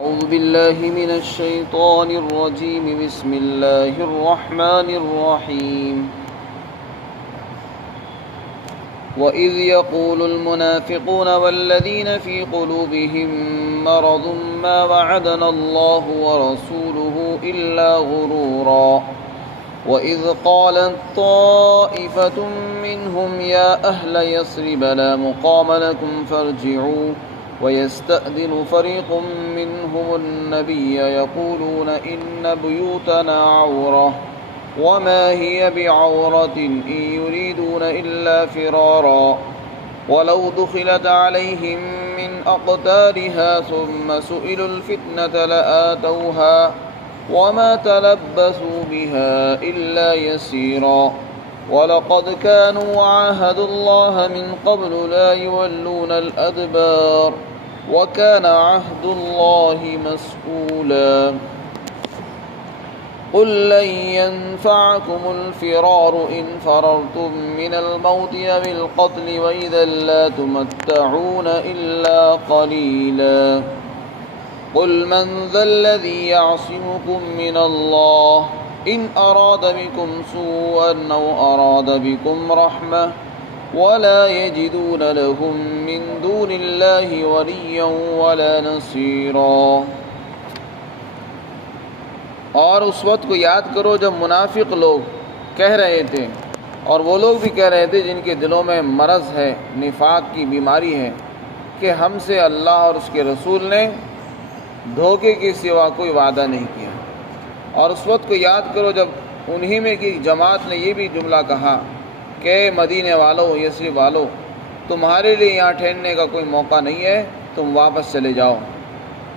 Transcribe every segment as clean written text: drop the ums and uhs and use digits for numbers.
أعوذ بالله من الشيطان الرجيم. بسم الله الرحمن الرحيم. وإذ يقول المنافقون والذين في قلوبهم مرض ما وعدنا الله ورسوله إلا غرورا. وإذ قالت طائفة منهم يا أهل يثرب لا مقام لكم فارجعوا ويستأذن فريق منهم النبي يقولون إن بيوتنا عورة وما هي بعورة إن يريدون إلا فرارا ولو دخلت عليهم من أقطارها ثم سئلوا الفتنة لآتوها وما تلبثوا بها إلا يسيرا وَلَقَدْ كَانُوا عَاهَدُوا اللَّهَ مِنْ قَبْلُ لَا يُوَلُّونَ الْأَدْبَارَ وَكَانَ عَهْدُ اللَّهِ مَسْئُولًا. قُلْ لَنْ يَنْفَعَكُمُ الْفِرَارُ إِنْ فَرَرْتُمْ مِنَ الْمَوْتِ أَوِ الْقَتْلِ وَإِذًا لَا تُمَتَّعُونَ إِلَّا قَلِيلًا. قُلْ مَنْ ذَا الَّذِي يَعْصِمُكُمْ مِنَ اللَّهِ إن أراد بكم سوءا أو أراد بكم رحمة ولا يجدون لهم من دون الله وليا ولا نصيرا. اور اس وقت کو یاد کرو جب منافق لوگ کہہ رہے تھے اور وہ لوگ بھی کہہ رہے تھے جن کے دلوں میں مرض ہے، نفاق کی بیماری ہے، کہ ہم سے اللہ اور اس کے رسول نے دھوکے کے سوا کوئی وعدہ نہیں کیا. اور اس وقت کو یاد کرو جب انہی میں کی جماعت نے یہ بھی جملہ کہا کہ مدینے والو، یثرب والو، تمہارے لیے یہاں ٹھہرنے کا کوئی موقع نہیں ہے، تم واپس چلے جاؤ.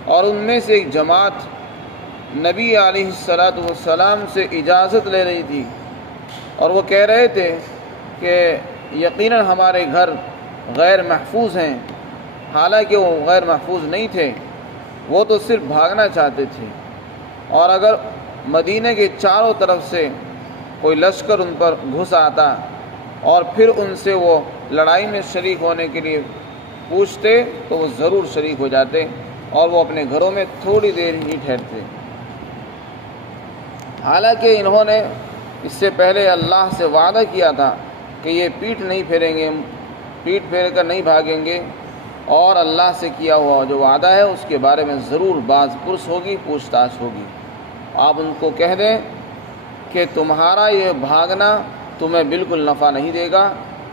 اور ان میں سے ایک جماعت نبی علیہ السلام سے اجازت لے رہی تھی اور وہ کہہ رہے تھے کہ یقیناً ہمارے گھر غیر محفوظ ہیں. حالانکہ وہ غیر محفوظ نہیں تھے، وہ تو صرف بھاگنا چاہتے تھے. اور اگر مدینہ کے چاروں طرف سے کوئی لشکر ان پر گھس آتا اور پھر ان سے وہ لڑائی میں شریک ہونے کے لیے پوچھتے تو وہ ضرور شریک ہو جاتے اور وہ اپنے گھروں میں تھوڑی دیر ہی ٹھہرتے. حالانکہ انہوں نے اس سے پہلے اللہ سے وعدہ کیا تھا کہ یہ پیٹھ نہیں پھیریں گے، پیٹھ پھیر کر نہیں بھاگیں گے، اور اللہ سے کیا ہوا جو وعدہ ہے اس کے بارے میں ضرور باز پرس ہوگی، پوچھ تاچھ ہوگی. آپ ان کو کہہ دیں کہ تمہارا یہ بھاگنا تمہیں بالکل نفع نہیں دے گا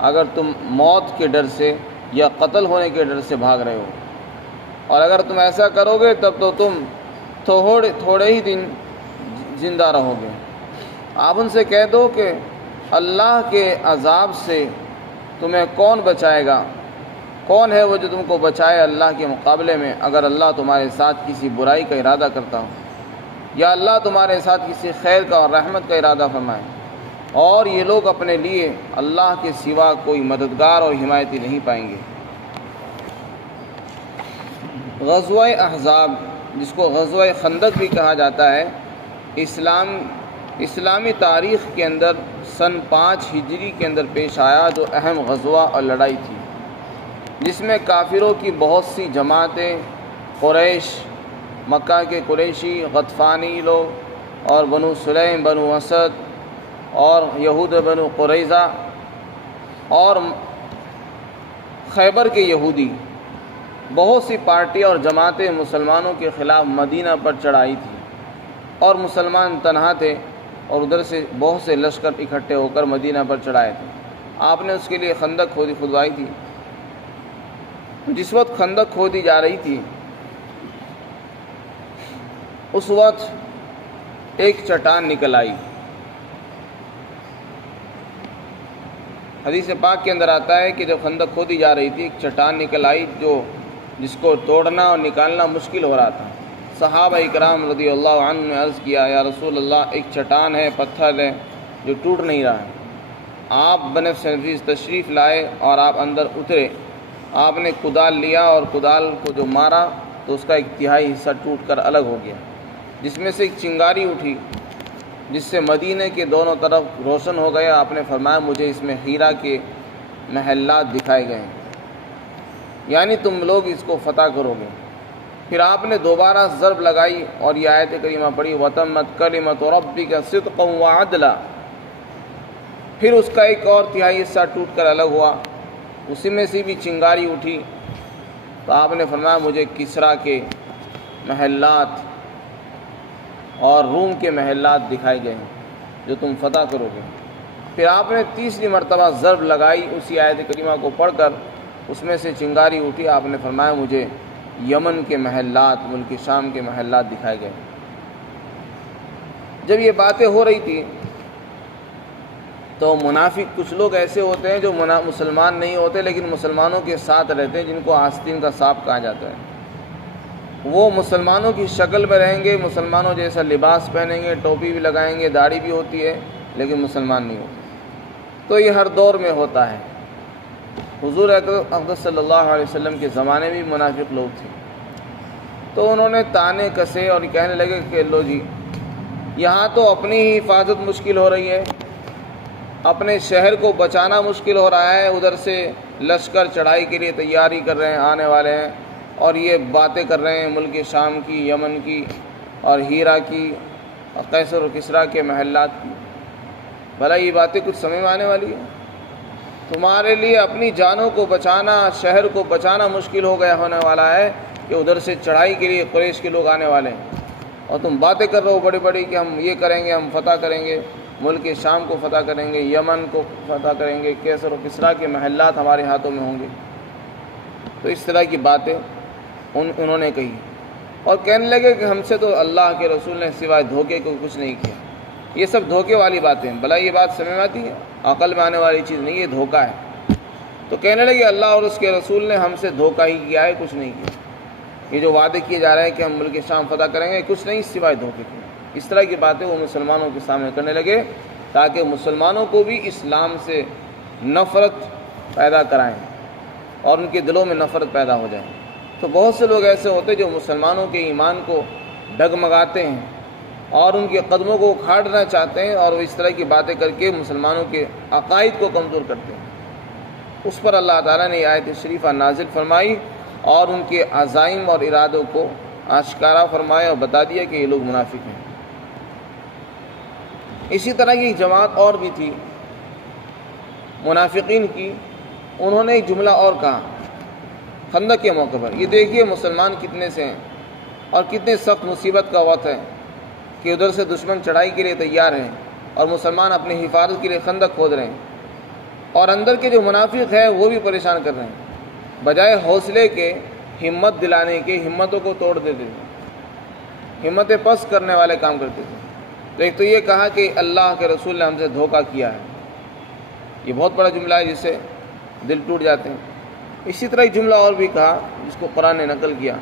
اگر تم موت کے ڈر سے یا قتل ہونے کے ڈر سے بھاگ رہے ہو. اور اگر تم ایسا کرو گے تب تو تم تھوڑے ہی دن زندہ رہو گے. آپ ان سے کہہ دو کہ اللہ کے عذاب سے تمہیں کون بچائے گا؟ کون ہے وہ جو تم کو بچائے اللہ کے مقابلے میں اگر اللہ تمہارے ساتھ کسی برائی کا ارادہ کرتا ہو یا اللہ تمہارے ساتھ کسی خیر کا اور رحمت کا ارادہ فرمائے. اور یہ لوگ اپنے لیے اللہ کے سوا کوئی مددگار اور حمایتی نہیں پائیں گے. غزوہ احزاب، جس کو غزوہ خندق بھی کہا جاتا ہے، اسلامی تاریخ کے اندر سن 5 ہجری کے اندر پیش آیا جو اہم غزوہ اور لڑائی تھی، جس میں کافروں کی بہت سی جماعتیں، قریش، مکہ کے قریشی، غطفانی لوگ اور بنو سلیم، بنو اسد اور یہود بنو قریظہ اور خیبر کے یہودی، بہت سی پارٹیاں اور جماعتیں مسلمانوں کے خلاف مدینہ پر چڑھائی تھی. اور مسلمان تنہا تھے اور ادھر سے بہت سے لشکر اکٹھے ہو کر مدینہ پر چڑھائے تھے. آپ نے اس کے لیے خندق کھدوائی تھی. جس وقت خندق کھودی جا رہی تھی اس وقت ایک چٹان نکل آئی. حدیث پاک کے اندر آتا ہے کہ جب خندق کھودی جا رہی تھی ایک چٹان نکل آئی جس کو توڑنا اور نکالنا مشکل ہو رہا تھا. صحابہ اکرام رضی اللہ عنہ نے عرض کیا، یا رسول اللہ، ایک چٹان ہے، پتھر ہے جو ٹوٹ نہیں رہا ہے. آپ بنفس نفیس تشریف لائے اور آپ اندر اترے. آپ نے کدال لیا اور کدال کو جو مارا تو اس کا ایک تہائی حصہ ٹوٹ کر الگ ہو گیا، جس میں سے ایک چنگاری اٹھی جس سے مدینہ کے دونوں طرف روشن ہو گیا. آپ نے فرمایا مجھے اس میں ہیرا کے محلات دکھائے گئے ہیں، یعنی تم لوگ اس کو فتح کرو گے. پھر آپ نے دوبارہ ضرب لگائی اور یہ آیت کریمہ پڑھی وَتَمَّتْ کَلِمَتُ رَبِّكَ صِدْقًا وَعَدْلًا۔ پھر اس کا ایک اور تہائی حصہ ٹوٹ کر الگ ہوا، اسی میں سے بھی چنگاری اٹھی، تو آپ نے فرمایا مجھے کسریٰ کے محلات اور روم کے محلات دکھائے گئے ہیں جو تم فتح کرو گے۔ پھر آپ نے تیسری مرتبہ ضرب لگائی اسی آیت کریمہ کو پڑھ کر، اس میں سے چنگاری اٹھی، آپ نے فرمایا مجھے یمن کے محلات، ملک شام کے محلات دکھائے گئے۔ جب یہ باتیں ہو رہی تھی تو منافق کچھ لوگ ایسے ہوتے ہیں جو مسلمان نہیں ہوتے لیکن مسلمانوں کے ساتھ رہتے ہیں، جن کو آستین کا سانپ کہا جاتا ہے۔ وہ مسلمانوں کی شکل میں رہیں گے، مسلمانوں جیسا لباس پہنیں گے، ٹوپی بھی لگائیں گے، داڑھی بھی ہوتی ہے، لیکن مسلمان نہیں ہوتے۔ تو یہ ہر دور میں ہوتا ہے۔ حضور اقدس صلی اللہ علیہ وسلم کے زمانے میں بھی منافق لوگ تھے، تو انہوں نے طعنے کسے اور کہنے لگے کہ لو جی، یہاں تو اپنی ہی حفاظت مشکل ہو رہی ہے، اپنے شہر کو بچانا مشکل ہو رہا ہے، ادھر سے لشکر چڑھائی کے لیے تیاری کر رہے ہیں، آنے والے ہیں، اور یہ باتیں کر رہے ہیں ملک شام کی، یمن کی اور ہیرا کی اور قیصر و کسریٰ کے محلات کی۔ بھلا یہ باتیں کچھ سمجھ میں آنے والی ہیں؟ تمہارے لیے اپنی جانوں کو بچانا، شہر کو بچانا مشکل ہو گیا ہونے والا ہے کہ ادھر سے چڑھائی کے لیے قریش کے لوگ آنے والے ہیں، اور تم باتیں کر رہے ہو بڑی بڑی کہ ہم یہ کریں گے، ہم فتح کریں گے، ملک شام کو فتح کریں گے، یمن کو فتح کریں گے، قیصر و کسریٰ کے محلات ہمارے ہاتھوں میں ہوں گے۔ تو اس طرح کی باتیں انہوں نے کہی اور کہنے لگے کہ ہم سے تو اللہ کے رسول نے سوائے دھوکے کو کچھ نہیں کیا۔ یہ سب دھوکے والی باتیں ہیں، بھلا یہ بات سمجھ میں آتی ہے؟ عقل میں آنے والی چیز نہیں، یہ دھوکہ ہے۔ تو کہنے لگے اللہ اور اس کے رسول نے ہم سے دھوکہ ہی کیا ہے، کچھ نہیں کیا۔ یہ جو وعدے کیے جا رہے ہیں کہ ہم ملک شام فتح کریں گے، کچھ نہیں سوائے دھوکے کے۔ اس طرح کی باتیں وہ مسلمانوں کے سامنے کرنے لگے تاکہ مسلمانوں کو بھی اسلام سے نفرت پیدا کرائیں اور ان کے دلوں میں نفرت پیدا ہو جائے۔ تو بہت سے لوگ ایسے ہوتے ہیں جو مسلمانوں کے ایمان کو ڈگمگاتے ہیں اور ان کے قدموں کو اکھاڑنا چاہتے ہیں، اور وہ اس طرح کی باتیں کر کے مسلمانوں کے عقائد کو کمزور کرتے ہیں۔ اس پر اللہ تعالیٰ نے یہ آیت شریفہ نازل فرمائی اور ان کے عزائم اور ارادوں کو آشکارا فرمایا اور بتا دیا کہ یہ لوگ منافق ہیں۔ اسی طرح کی جماعت اور بھی تھی منافقین کی، انہوں نے ایک جملہ اور کہا خندق کے موقع پر، یہ دیکھیے مسلمان کتنے سے ہیں اور کتنے سخت مصیبت کا وقت ہے کہ ادھر سے دشمن چڑھائی کے لیے تیار ہیں اور مسلمان اپنی حفاظت کے لیے خندق کھود رہے ہیں، اور اندر کے جو منافق ہیں وہ بھی پریشان کر رہے ہیں، بجائے حوصلے کے ہمت دلانے کے ہمتوں کو توڑ دیتے تھے، ہمتیں پست کرنے والے کام کرتے تھے۔ تو ایک تو یہ کہا کہ اللہ کے رسول نے ہم سے دھوکہ کیا ہے، یہ بہت بڑا جملہ ہے جس سے دل ٹوٹ جاتے ہیں۔ اسی طرح ایک جملہ اور بھی کہا جس کو قرآن نے نقل کیا،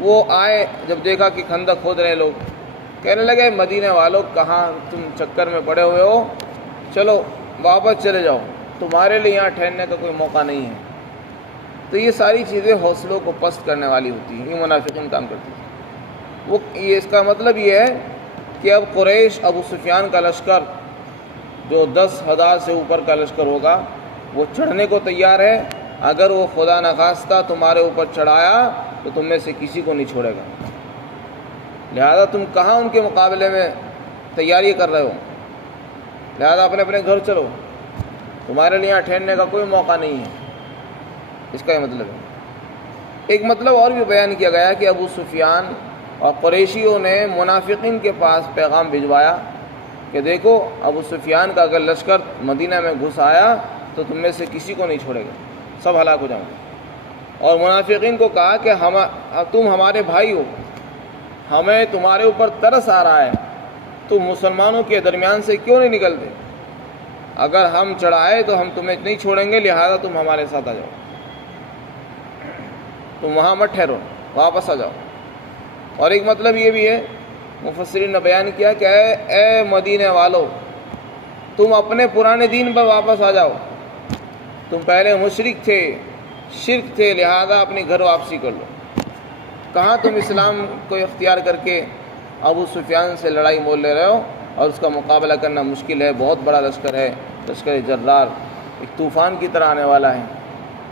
وہ آئے جب دیکھا کہ خندق کھود رہے لوگ، کہنے لگے مدینے والوں کہاں تم چکر میں پڑے ہوئے ہو، چلو واپس چلے جاؤ، تمہارے لیے یہاں ٹھہرنے کا کوئی موقع نہیں ہے۔ تو یہ ساری چیزیں حوصلوں کو پست کرنے والی ہوتی ہیں، یہ منافقین کام کرتی ہیں۔ وہ اس کا مطلب یہ ہے کہ اب قریش ابو سفیان کا لشکر جو 10,000 سے اوپر کا لشکر ہوگا وہ چڑھنے کو تیار ہے، اگر وہ خدا نخواستہ تمہارے اوپر چڑھایا تو تم میں سے کسی کو نہیں چھوڑے گا، لہذا تم کہاں ان کے مقابلے میں تیاری کر رہے ہو، لہذا اپنے اپنے گھر چلو، تمہارے لیے یہاں ٹھہرنے کا کوئی موقع نہیں ہے۔ اس کا یہ مطلب ہے۔ ایک مطلب اور بھی بیان کیا گیا کہ ابو سفیان اور قریشیوں نے منافقین کے پاس پیغام بھجوایا کہ دیکھو ابو سفیان کا اگر لشکر مدینہ میں گھس آیا تو تم میں سے کسی کو نہیں چھوڑے گا، سب ہلاک ہو جاؤ گے۔ اور منافقین کو کہا کہ تم ہمارے بھائی ہو، ہمیں تمہارے اوپر ترس آ رہا ہے، تم مسلمانوں کے درمیان سے کیوں نہیں نکلتے؟ اگر ہم چڑھائے تو ہم تمہیں نہیں چھوڑیں گے، لہذا تم ہمارے ساتھ آ جاؤ، تم وہاں مت ٹھہرو، واپس آ جاؤ۔ اور ایک مطلب یہ بھی ہے، مفسرین نے بیان کیا کہ اے مدینے والو، تم اپنے پرانے دین پر واپس آ جاؤ، تم پہلے مشرک تھے، شرک تھے، لہذا اپنی گھر واپسی کر لو۔ کہاں تم اسلام کو اختیار کر کے ابو سفیان سے لڑائی مول لے رہے ہو، اور اس کا مقابلہ کرنا مشکل ہے، بہت بڑا لشکر ہے، لشکر جرار ایک طوفان کی طرح آنے والا ہے،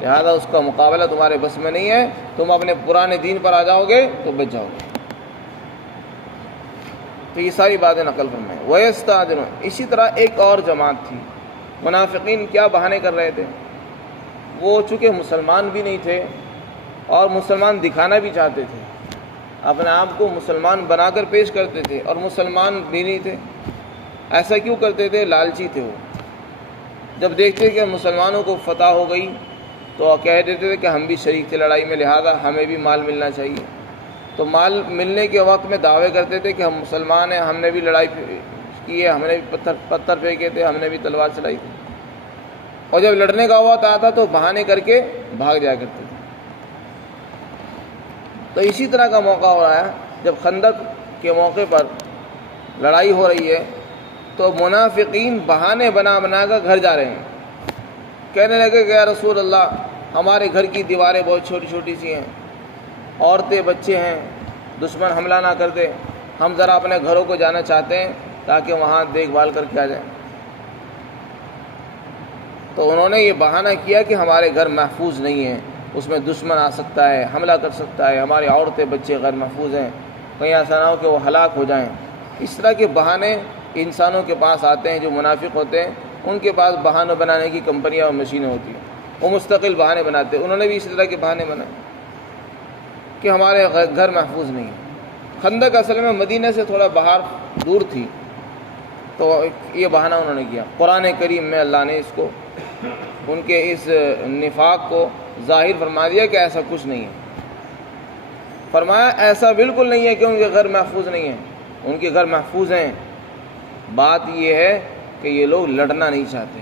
لہذا اس کا مقابلہ تمہارے بس میں نہیں ہے، تم اپنے پرانے دین پر آ جاؤ گے تو بچ جاؤ گے۔ تو یہ ساری باتیں نقل فرمائیں۔ وَيَسْتَأْذِنُونَ، اسی طرح ایک اور جماعت تھی، منافقین کیا بہانے کر رہے تھے، وہ چونکہ مسلمان بھی نہیں تھے اور مسلمان دکھانا بھی چاہتے تھے، اپنے آپ کو مسلمان بنا کر پیش کرتے تھے اور مسلمان بھی نہیں تھے۔ ایسا کیوں کرتے تھے؟ لالچی تھے وہ۔ جب دیکھتے کہ مسلمانوں کو فتح ہو گئی تو کہہ دیتے تھے کہ ہم بھی شریک تھے لڑائی میں، لہذا ہمیں بھی مال ملنا چاہیے۔ تو مال ملنے کے وقت میں دعوے کرتے تھے کہ ہم مسلمان ہیں، ہم نے بھی لڑائی کی ہے، ہم نے بھی پتھر پھینکے تھے، ہم نے بھی تلوار چلائی تھی، اور جب لڑنے کا وقت آتا تو بہانے کر کے بھاگ جایا کرتے تھے۔ تو اسی طرح کا موقع ہو رہا ہے، جب خندق کے موقع پر لڑائی ہو رہی ہے تو منافقین بہانے بنا بنا کر گھر جا رہے ہیں، کہنے لگے کہ یا رسول اللہ، ہمارے گھر کی دیواریں بہت چھوٹی چھوٹی سی ہیں، عورتیں بچے ہیں، دشمن حملہ نہ کر دے، ہم ذرا اپنے گھروں کو جانا چاہتے ہیں تاکہ وہاں دیکھ بھال کر کے آ جائیں۔ تو انہوں نے یہ بہانہ کیا کہ ہمارے گھر محفوظ نہیں ہیں، اس میں دشمن آ سکتا ہے، حملہ کر سکتا ہے، ہماری عورتیں بچے غیر محفوظ ہیں، کہیں ایسا نہ ہو کہ وہ ہلاک ہو جائیں۔ اس طرح کے بہانے انسانوں کے پاس آتے ہیں جو منافق ہوتے ہیں، ان کے پاس بہانوں بنانے کی کمپنیاں اور مشینیں ہوتی ہیں، وہ مستقل بہانے بناتے ہیں۔ انہوں نے بھی اسی طرح کے بہانے بنائے کہ ہمارے گھر محفوظ نہیں ہے۔ خندق اصل میں مدینہ سے تھوڑا باہر دور تھی، تو یہ بہانہ انہوں نے کیا۔ قرآن کریم میں اللہ نے اس کو، ان کے اس نفاق کو ظاہر فرما دیا کہ ایسا کچھ نہیں ہے۔ فرمایا ایسا بالکل نہیں ہے کہ ان کے گھر محفوظ نہیں ہیں، ان کے گھر محفوظ ہیں۔ بات یہ ہے کہ یہ لوگ لڑنا نہیں چاہتے،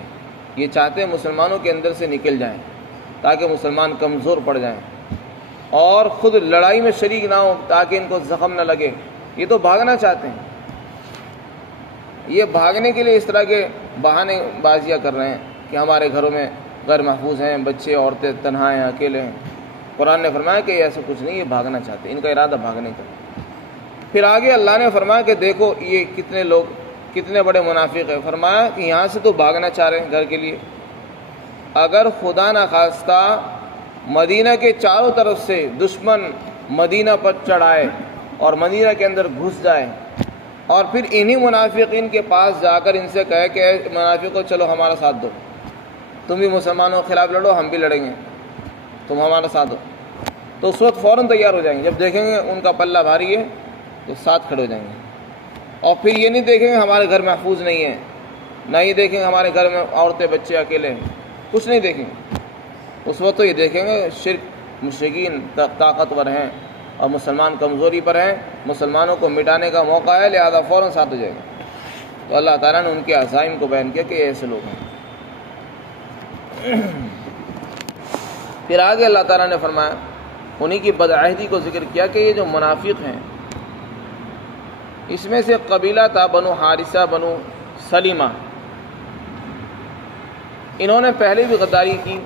یہ چاہتے ہیں مسلمانوں کے اندر سے نکل جائیں تاکہ مسلمان کمزور پڑ جائیں اور خود لڑائی میں شریک نہ ہو تاکہ ان کو زخم نہ لگے۔ یہ تو بھاگنا چاہتے ہیں، یہ بھاگنے کے لیے اس طرح کے بہانے بازیاں کر رہے ہیں کہ ہمارے گھروں میں غیر محفوظ ہیں، بچے عورتیں تنہا ہیں، اکیلے ہیں۔ قرآن نے فرمایا کہ ایسا کچھ نہیں، یہ بھاگنا چاہتے ہیں، ان کا ارادہ بھاگنے کا۔ پھر آگے اللہ نے فرمایا کہ دیکھو یہ کتنے لوگ، کتنے بڑے منافق ہیں۔ فرمایا کہ یہاں سے تو بھاگنا چاہ رہے ہیں گھر کے لیے، اگر خدا نہ خواستہ مدینہ کے چاروں طرف سے دشمن مدینہ پر چڑھائے اور مدینہ کے اندر گھس جائے اور پھر انہی منافقین کے پاس جا کر ان سے کہے کہ اے منافقوں چلو ہمارا ساتھ دو، تم بھی مسلمانوں کے خلاف لڑو، ہم بھی لڑیں گے، تم ہمارا ساتھ دو، تو اس وقت فوراً تیار ہو جائیں گے۔ جب دیکھیں گے ان کا پلہ بھاری ہے تو ساتھ کھڑے ہو جائیں گے، اور پھر یہ نہیں دیکھیں گے ہمارے گھر محفوظ نہیں ہے، نہ یہ دیکھیں گے ہمارے گھر میں عورتیں بچے اکیلے ہیں، کچھ نہیں دیکھیں گے۔ اس وقت تو یہ دیکھیں گے شرک، مشرکین طاقتور ہیں اور مسلمان کمزوری پر ہیں، مسلمانوں کو مٹانے کا موقع ہے، لہذا فوراً ساتھ ہو جائے گا۔ تو اللہ تعالیٰ نے ان کے عزائم کو بیان کیا کہ یہ ایسے لوگ ہیں۔ پھر آگے اللہ تعالیٰ نے فرمایا، انہی کی بدعہدی کو ذکر کیا کہ یہ جو منافق ہیں، اس میں سے قبیلہ تھا بنو حارثہ بنو سلیمہ، انہوں نے پہلے بھی غداری کی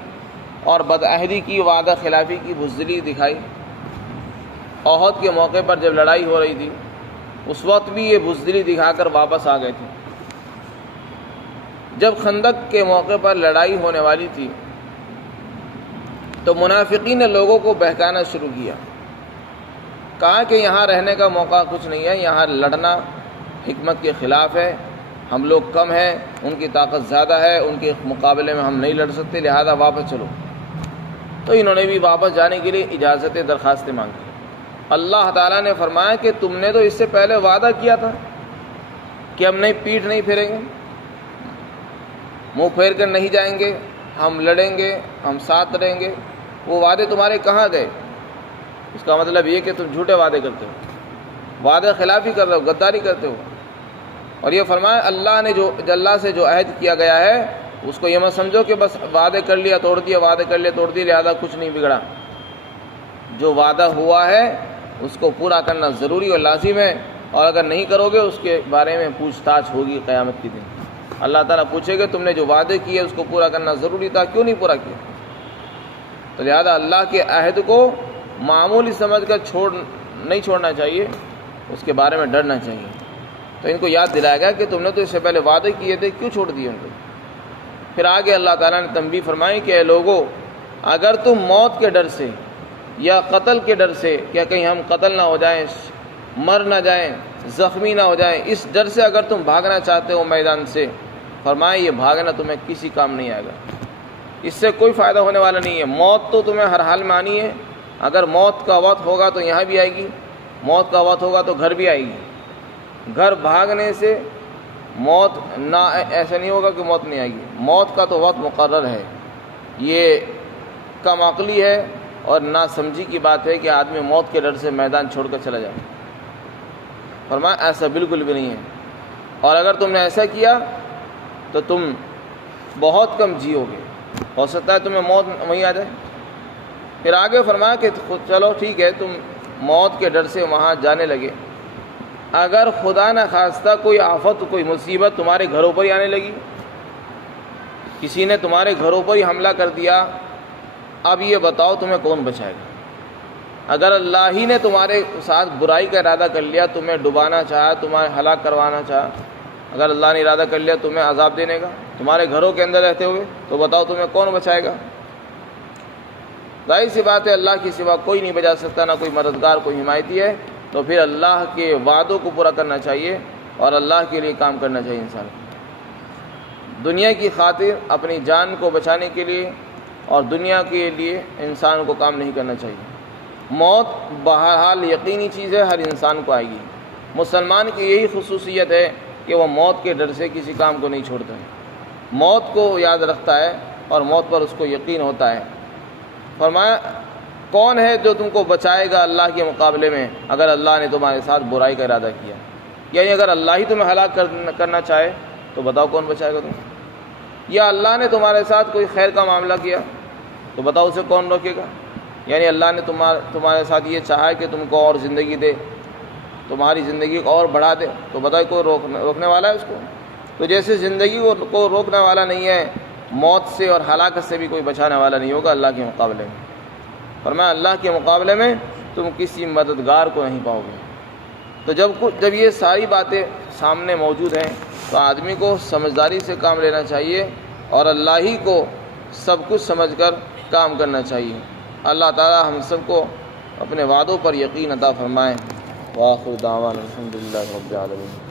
اور بدعہدی کی، وعدہ خلافی کی، بزدلی دکھائی۔ احد کے موقع پر جب لڑائی ہو رہی تھی اس وقت بھی یہ بزدلی دکھا کر واپس آ گئے تھے۔ جب خندق کے موقع پر لڑائی ہونے والی تھی تو منافقین نے لوگوں کو بہکانا شروع کیا، کہا کہ یہاں رہنے کا موقع کچھ نہیں ہے، یہاں لڑنا حکمت کے خلاف ہے، ہم لوگ کم ہیں، ان کی طاقت زیادہ ہے، ان کے مقابلے میں ہم نہیں لڑ سکتے، لہذا واپس چلو۔ تو انہوں نے بھی واپس جانے کے لیے اجازتیں درخواستیں مانگی۔ اللہ تعالیٰ نے فرمایا کہ تم نے تو اس سے پہلے وعدہ کیا تھا کہ ہم پیٹھ نہیں پھیریں گے، منہ پھیر کر نہیں جائیں گے، ہم لڑیں گے، ہم ساتھ رہیں گے، وہ وعدے تمہارے کہاں گئے؟ اس کا مطلب یہ کہ تم جھوٹے وعدے کرتے ہو، وعدے خلافی کر رہے ہو، غداری کرتے ہو۔ اور یہ فرمایا اللہ نے جو اللہ سے جو عہد کیا گیا ہے اس کو یہ مت سمجھو کہ بس وعدے کر لیا توڑ دیا، وعدے کر لیا توڑ دیا، لہذا کچھ نہیں بگڑا۔ جو وعدہ ہوا ہے اس کو پورا کرنا ضروری اور لازم ہے، اور اگر نہیں کرو گے اس کے بارے میں پوچھ تاچھ ہوگی قیامت کے دن۔ اللہ تعالیٰ پوچھے گا تم نے جو وعدے کیے اس کو پورا کرنا ضروری تھا، کیوں نہیں پورا کیا؟ تو لہذا اللہ کے عہد کو معمولی سمجھ کر نہیں چھوڑنا چاہیے، اس کے بارے میں ڈرنا چاہیے۔ تو ان کو یاد دلایا گیا کہ تم نے تو اس سے پہلے وعدے کیے تھے، کیوں چھوڑ دیے ان کو؟ پھر آگے اللہ تعالیٰ نے تنبیہ فرمائی کہ اے لوگو اگر تم موت کے ڈر سے یا قتل کے ڈر سے کہ کہیں ہم قتل نہ ہو جائیں، مر نہ جائیں، زخمی نہ ہو جائیں، اس ڈر سے اگر تم بھاگنا چاہتے ہو میدان سے، فرمائے یہ بھاگنا تمہیں کسی کام نہیں آئے گا، اس سے کوئی فائدہ ہونے والا نہیں ہے۔ موت تو تمہیں ہر حال میں آنی ہے، اگر موت کا وقت ہوگا تو یہاں بھی آئے گی، موت کا وقت ہوگا تو گھر بھی آئے گی۔ گھر بھاگنے سے موت نہ ایسا نہیں ہوگا کہ موت نہیں آئے گی، موت کا تو وقت مقرر ہے۔ یہ کم عقلی ہے اور نا سمجھی کی بات ہے کہ آدمی موت کے ڈر سے میدان چھوڑ کر چلا جائے۔ فرمایا ایسا بالکل بھی نہیں ہے، اور اگر تم نے ایسا کیا تو تم بہت کم جیو گے، ہو سکتا ہے تمہیں موت وہیں آ جائے۔ پھر آگے فرمایا کہ چلو ٹھیک ہے، تم موت کے ڈر سے وہاں جانے لگے، اگر خدا نہ خواستہ کوئی آفت کوئی مصیبت تمہارے گھروں پر ہی آنے لگی، کسی نے تمہارے گھروں پر ہی حملہ کر دیا، اب یہ بتاؤ تمہیں کون بچائے گا؟ اگر اللہ ہی نے تمہارے ساتھ برائی کا ارادہ کر لیا، تمہیں ڈبانا چاہا، تمہیں ہلاک کروانا چاہا، اگر اللہ نے ارادہ کر لیا تمہیں عذاب دینے کا تمہارے گھروں کے اندر رہتے ہوئے، تو بتاؤ تمہیں کون بچائے گا؟ ظاہر سی بات ہے اللہ کے سوا کوئی نہیں بچا سکتا، نہ کوئی مددگار کوئی حمایتی ہے، تو پھر اللہ کے وعدوں کو پورا کرنا چاہیے اور اللہ کے لیے کام کرنا چاہیے انسان کو۔ دنیا کی خاطر اپنی جان کو بچانے کے لیے اور دنیا کے لیے انسان کو کام نہیں کرنا چاہیے۔ موت بہرحال یقینی چیز ہے، ہر انسان کو آئے گی۔ مسلمان کی یہی خصوصیت ہے کہ وہ موت کے ڈر سے کسی کام کو نہیں چھوڑتا ہے، موت کو یاد رکھتا ہے اور موت پر اس کو یقین ہوتا ہے۔ فرمایا کون ہے جو تم کو بچائے گا اللہ کے مقابلے میں اگر اللہ نے تمہارے ساتھ برائی کا ارادہ کیا؟ یعنی اگر اللہ ہی تمہیں ہلاک کرنا چاہے تو بتاؤ کون بچائے گا تمہیں؟ یا اللہ نے تمہارے ساتھ کوئی خیر کا معاملہ کیا تو بتاؤ اسے کون روکے گا؟ یعنی اللہ نے تمہارے ساتھ یہ چاہا کہ تم کو اور زندگی دے، تمہاری زندگی کو اور بڑھا دے، تو بتاؤ کوئی روکنے والا ہے اس کو؟ تو جیسے زندگی کو روکنے والا نہیں ہے، موت سے اور ہلاکت سے بھی کوئی بچانے والا نہیں ہوگا اللہ کے مقابلے میں۔ فرمایا اللہ کے مقابلے میں تم کسی مددگار کو نہیں پاؤ گے۔ تو جب یہ ساری باتیں سامنے موجود ہیں تو آدمی کو سمجھداری سے کام لینا چاہیے اور اللہ ہی کو سب کچھ سمجھ کر کام کرنا چاہیے۔ اللہ تعالی ہم سب کو اپنے وعدوں پر یقین عطا فرمائے۔ وآخر دعوانا الحمدللہ رب العالمین۔